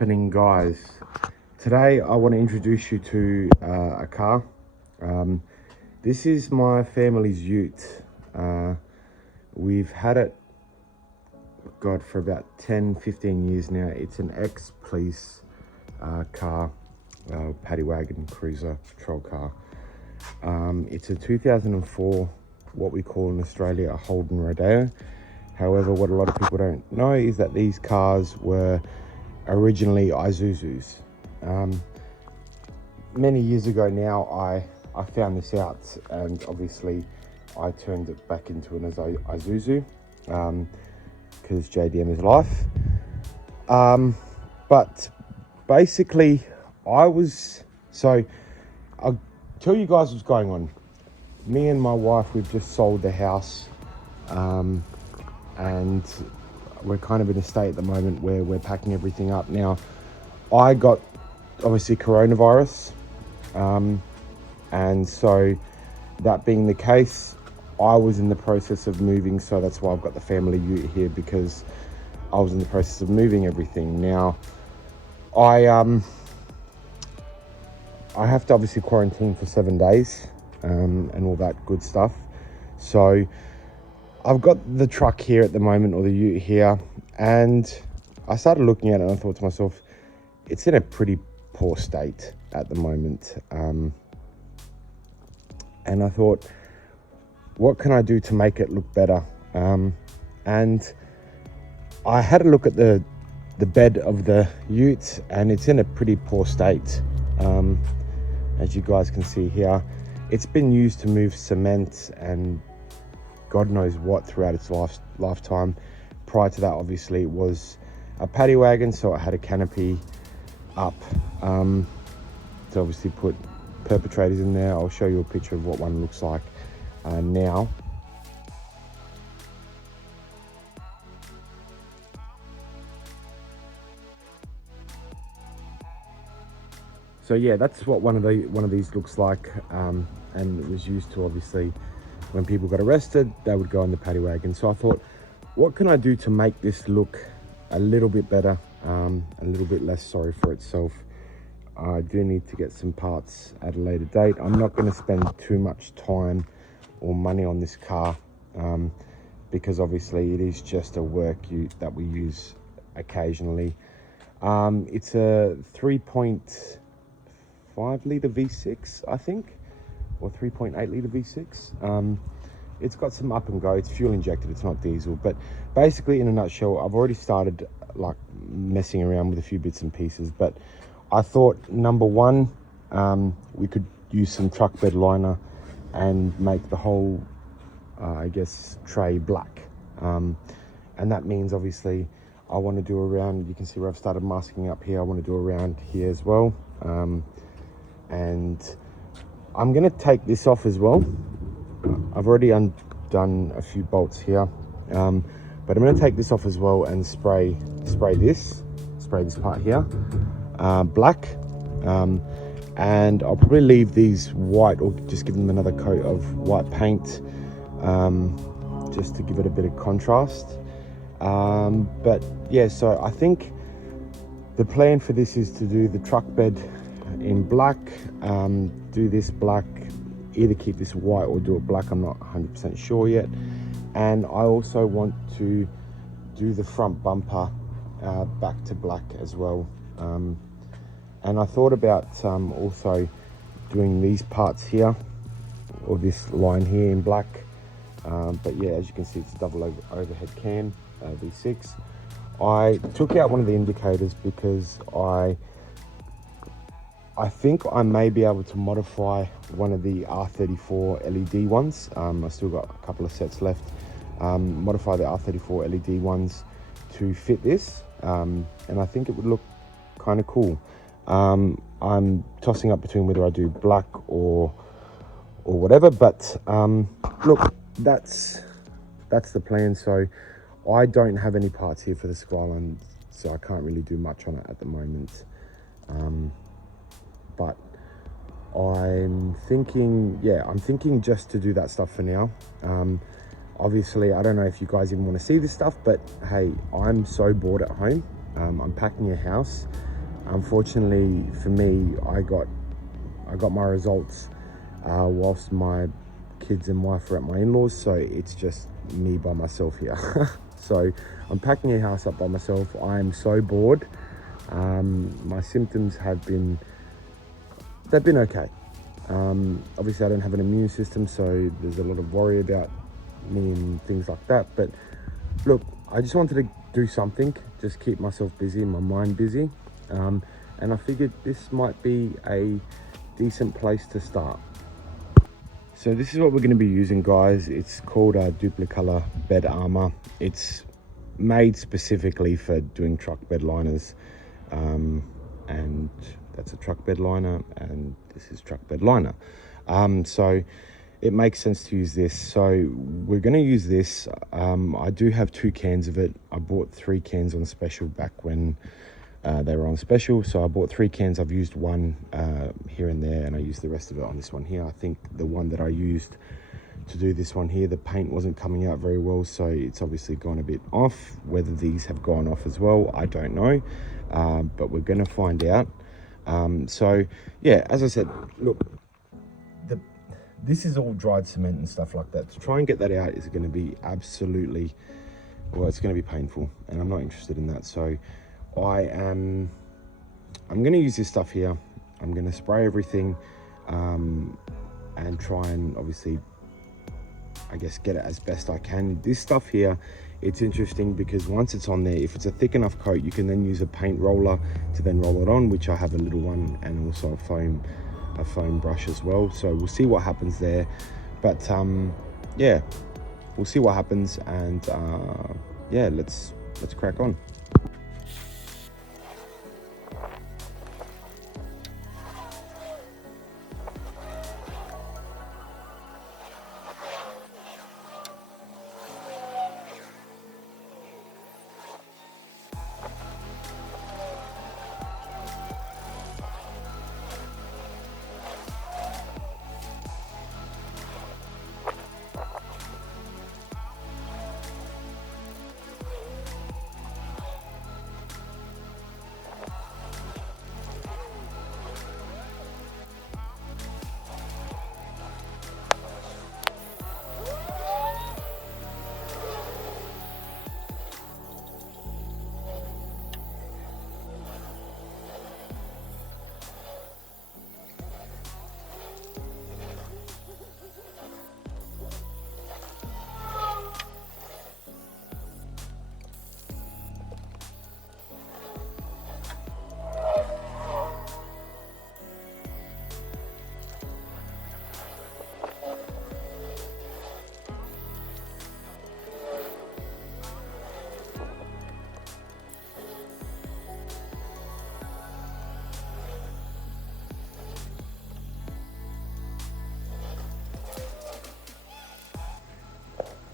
happening, guys? Today I want to introduce you to a car. This is my family's Ute. We've had it, God, for about 10-15 years now. It's an ex-police car, paddy wagon, cruiser, patrol car. It's a 2004, what we call in Australia a Holden Rodeo. However, what a lot of people don't know is that these cars were originally Isuzus. Many years ago now, I found this out, and obviously I turned it back into an Isuzu because JDM is life. But basically, I'll tell you guys what's going on. Me and my wife, we've just sold the house, and we're kind of in a state at the moment where we're packing everything up. Now, I got obviously coronavirus, and so that being the case, I was in the process of moving, so that's why I've got the family Ute here, because I was in the process of moving everything. Now, I have to obviously quarantine for 7 days, and all that good stuff. So I've got the truck here at the moment, or the Ute here, and I started looking at it and I thought to myself, it's in a pretty poor state at the moment. And I thought, what can I do to make it look better? And I had a look at the bed of the Ute, and it's in a pretty poor state. As you guys can see here, it's been used to move cement and God knows what throughout its lifetime. Prior to that, obviously, it was a paddy wagon, so it had a canopy up to obviously put perpetrators in there. I'll show you a picture of what one looks like now. So yeah, that's what one of these looks like, and it was used to, obviously, when people got arrested, they would go on the paddy wagon. So I thought, what can I do to make this look a little bit better, a little bit less sorry for itself? I do need to get some parts at a later date. I'm not going to spend too much time or money on this car, because obviously it is just a work Ute that we use occasionally. It's a 3.5 litre V6, I think, or 3.8 litre V6. It's got some up and go. It's fuel injected, it's not diesel. But basically, in a nutshell, I've already started like messing around with a few bits and pieces. But I thought, number one, we could use some truck bed liner and make the whole, I guess, tray black. And that means, obviously, I want to do around, you can see where I've started masking up here. I want to do around here as well. And I'm going to take this off as well. I've already undone a few bolts here, but I'm going to take this off as well and spray this part here black, and I'll probably leave these white, or just give them another coat of white paint, just to give it a bit of contrast. But yeah, so I think the plan for this is to do the truck bed in black, do this black, either keep this white or do it black, I'm not 100% sure yet. And I also want to do the front bumper back to black as well. And I thought about also doing these parts here, or this line here, in black. But yeah, as you can see, it's a double overhead cam, V6. I took out one of the indicators because I think I may be able to modify one of the R34 LED ones. I still got a couple of sets left. Modify the R34 LED ones to fit this, and I think it would look kind of cool. I'm tossing up between whether I do black or whatever, but look, that's the plan. So I don't have any parts here for the Skyline, so I can't really do much on it at the moment. But I'm thinking just to do that stuff for now. Obviously, I don't know if you guys even want to see this stuff, but hey, I'm so bored at home. I'm packing a house. unfortunately for me, I got my results whilst my kids and wife are at my in-laws, so it's just me by myself here. So I'm packing a house up by myself. I'm so bored. My symptoms they've been okay. Obviously I don't have an immune system, so there's a lot of worry about me and things like that. But look, I just wanted to do something, just keep myself busy, my mind busy. And I figured this might be a decent place to start. So this is what we're going to be using, guys. It's called a Duplicolor bed armor. It's made specifically for doing truck bed liners. And that's a truck bed liner, and this is truck bed liner. So it makes sense to use this. So we're going to use this. I do have 2 cans of it. I bought 3 cans on special back when they were on special. So I bought 3 cans. I've used 1 here and there, and I used the rest of it on this one here. I think the one that I used to do this one here, the paint wasn't coming out very well, so it's obviously gone a bit off. Whether these have gone off as well, I don't know, but we're going to find out. So yeah, as I said, look, this is all dried cement and stuff like that. To try and get that out is going to be absolutely, well, it's going to be painful, and I'm not interested in that. So I'm going to use this stuff here. I'm going to spray everything and try and obviously, I guess, get it as best I can. This stuff here, it's interesting because once it's on there, if it's a thick enough coat, you can then use a paint roller to then roll it on, which I have a little one, and also a foam brush as well. So we'll see what happens there. But yeah, we'll see what happens, and yeah, let's crack on.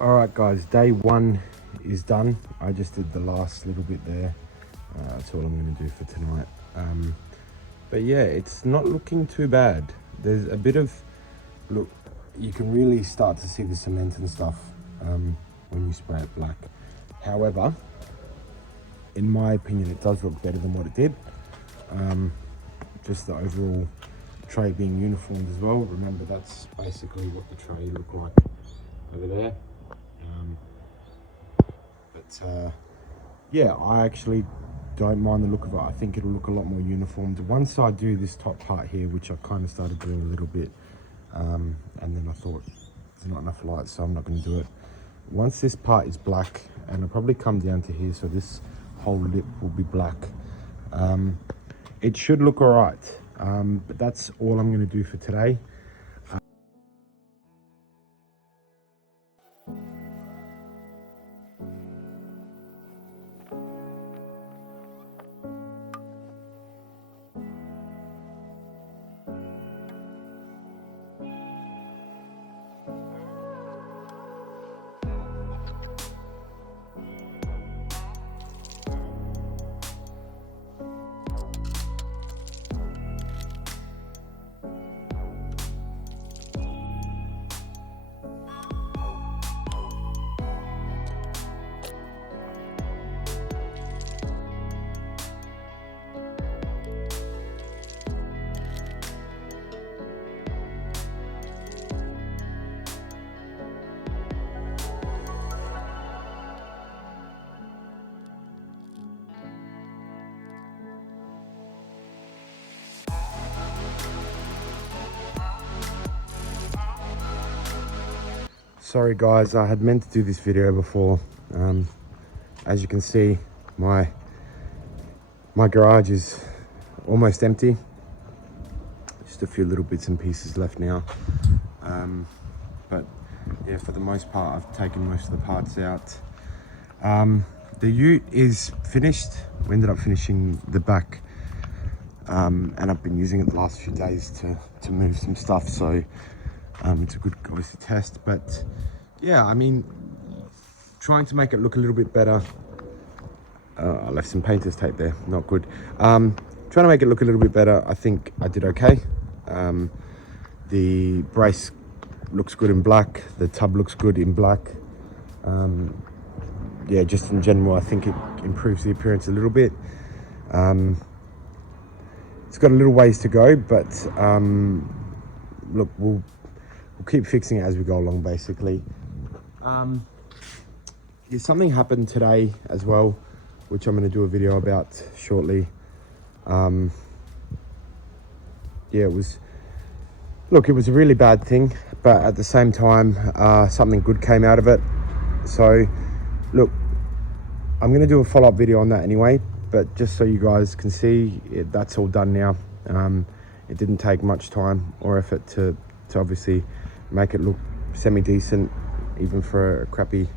All right, guys, day 1 is done. I just did the last little bit there. That's all I'm going to do for tonight. But yeah, it's not looking too bad. There's a bit of, look, you can really start to see the cement and stuff when you spray it black. However, in my opinion, it does look better than what it did. Just the overall tray being uniformed as well. Remember, that's basically what the tray looked like over there. Yeah, I actually don't mind the look of it. I think it'll look a lot more uniformed once I do this top part here, which I kind of started doing a little bit, and then I thought there's not enough light, so I'm not going to do it. Once this part is black, and it'll probably come down to here, so this whole lip will be black, it should look all right. But that's all I'm going to do for today. Sorry guys, I had meant to do this video before. As you can see, my garage is almost empty. Just a few little bits and pieces left now. But yeah, for the most part, I've taken most of the parts out. The ute is finished. We ended up finishing the back, and I've been using it the last few days to move some stuff. So it's a good, obviously, test. But yeah, I mean, trying to make it look a little bit better. I left some painter's tape there, not good. Trying to make it look a little bit better. I think I did okay. The brace looks good in black. The tub looks good in black. Yeah, just in general, I think it improves the appearance a little bit. It's got a little ways to go, but look, we'll keep fixing it as we go along, basically. Yeah, something happened today as well, which I'm going to do a video about shortly. Yeah, it was a really bad thing, but at the same time, something good came out of it. So look, I'm going to do a follow-up video on that anyway, but just so you guys can see, that's all done now. It didn't take much time or effort to obviously make it look semi-decent, even for a crappy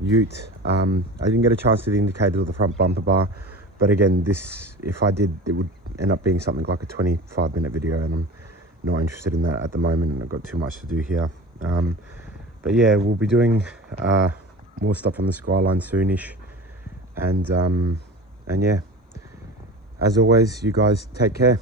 ute. I didn't get a chance to do the indicator or the front bumper bar, but again, this, if I did, it would end up being something like a 25-minute video, and I'm not interested in that at the moment. I've got too much to do here. But yeah, we'll be doing more stuff on the Skyline soonish, and yeah, as always, you guys take care.